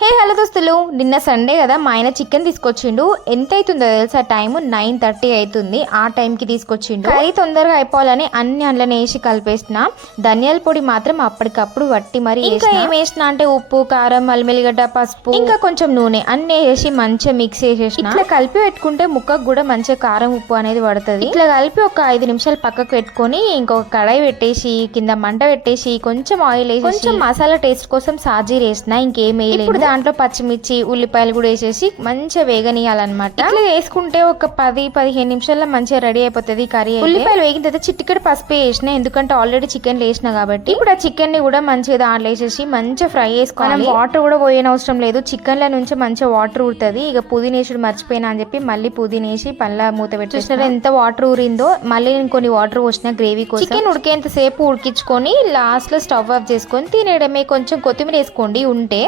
Hello దోస్తులు, నిన్న Sunday కదా మా ఆయన చికెన్ తీసుకొచ్చిండు. ఎంత అవుతుందో తెలుసా? టైం 9:30 అవుతుంది. ఆ టైంకి తీసుకొచ్చిండు. కర్రీ తొందరగా అయిపోవాలని అన్ని అందులోనే వేసి కలిపేసిన. ధనియాల పొడి మాత్రం అప్పటికప్పుడు వట్టి మరి ఇంకా ఏం వేసిన అంటే ఉప్పు, కారం, అల్లిగడ్డ, పసుపు, ఇంకా కొంచెం నూనె అన్నీ వేసి మంచిగా మిక్స్ చేసేసిన. ఇట్లా కలిపి పెట్టుకుంటే ముక్కకు కూడా మంచిగా కారం, ఉప్పు అనేది పడుతుంది. ఇట్లా కలిపి ఒక 5 నిమిషాలు పక్కకు పెట్టుకొని ఇంకొక కడాయి పెట్టేసి కింద మంట పెట్టేసి కొంచెం ఆయిల్ వేసి కొంచెం మసాలా టేస్ట్ కోసం సాజీర్ వేసిన. ఇంకేం వేయలేదు. దాంట్లో పచ్చిమిర్చి, ఉల్లిపాయలు కూడా వేసేసి మంచిగా వేగనీయాలన్నమాట. ఇట్లా వేసుకుంటే ఒక 10-15 నిమిషాల్లో మంచిగా రెడీ అయిపోతుంది కర్రీ. ఉల్లిపాయలు వేగిన తర్వాత చిటికెడు పసుపు వేసిన, ఎందుకంటే ఆల్రెడీ చికెన్ వేసిన కాబట్టి. ఇప్పుడు ఆ చికెన్ ని కూడా మంచిగా దాంట్లో వేసేసి మంచిగా ఫ్రై చేసుకోవాలి. వాటర్ కూడా పోయిన అవసరం లేదు, చికెన్ ల నుంచి మంచిగా వాటర్ ఊరుతుంది. ఇక పుదీనేసుడు మర్చిపోయినా అని చెప్పి మళ్ళీ పుదీనేసి పళ్ళ మూత పెట్టేసిన. ఎంత వాటర్ ఊరిందో మళ్ళీ నేను కొన్ని వాటర్ పోసిన గ్రేవీ కోసం. చికెన్ ఉడికేంత సేపు ఉడికించుకొని లాస్ట్ లో స్టవ్ ఆఫ్ చేసుకొని తినేయడమే. కొంచెం కొత్తిమీర వేసుకోండి ఉంటే.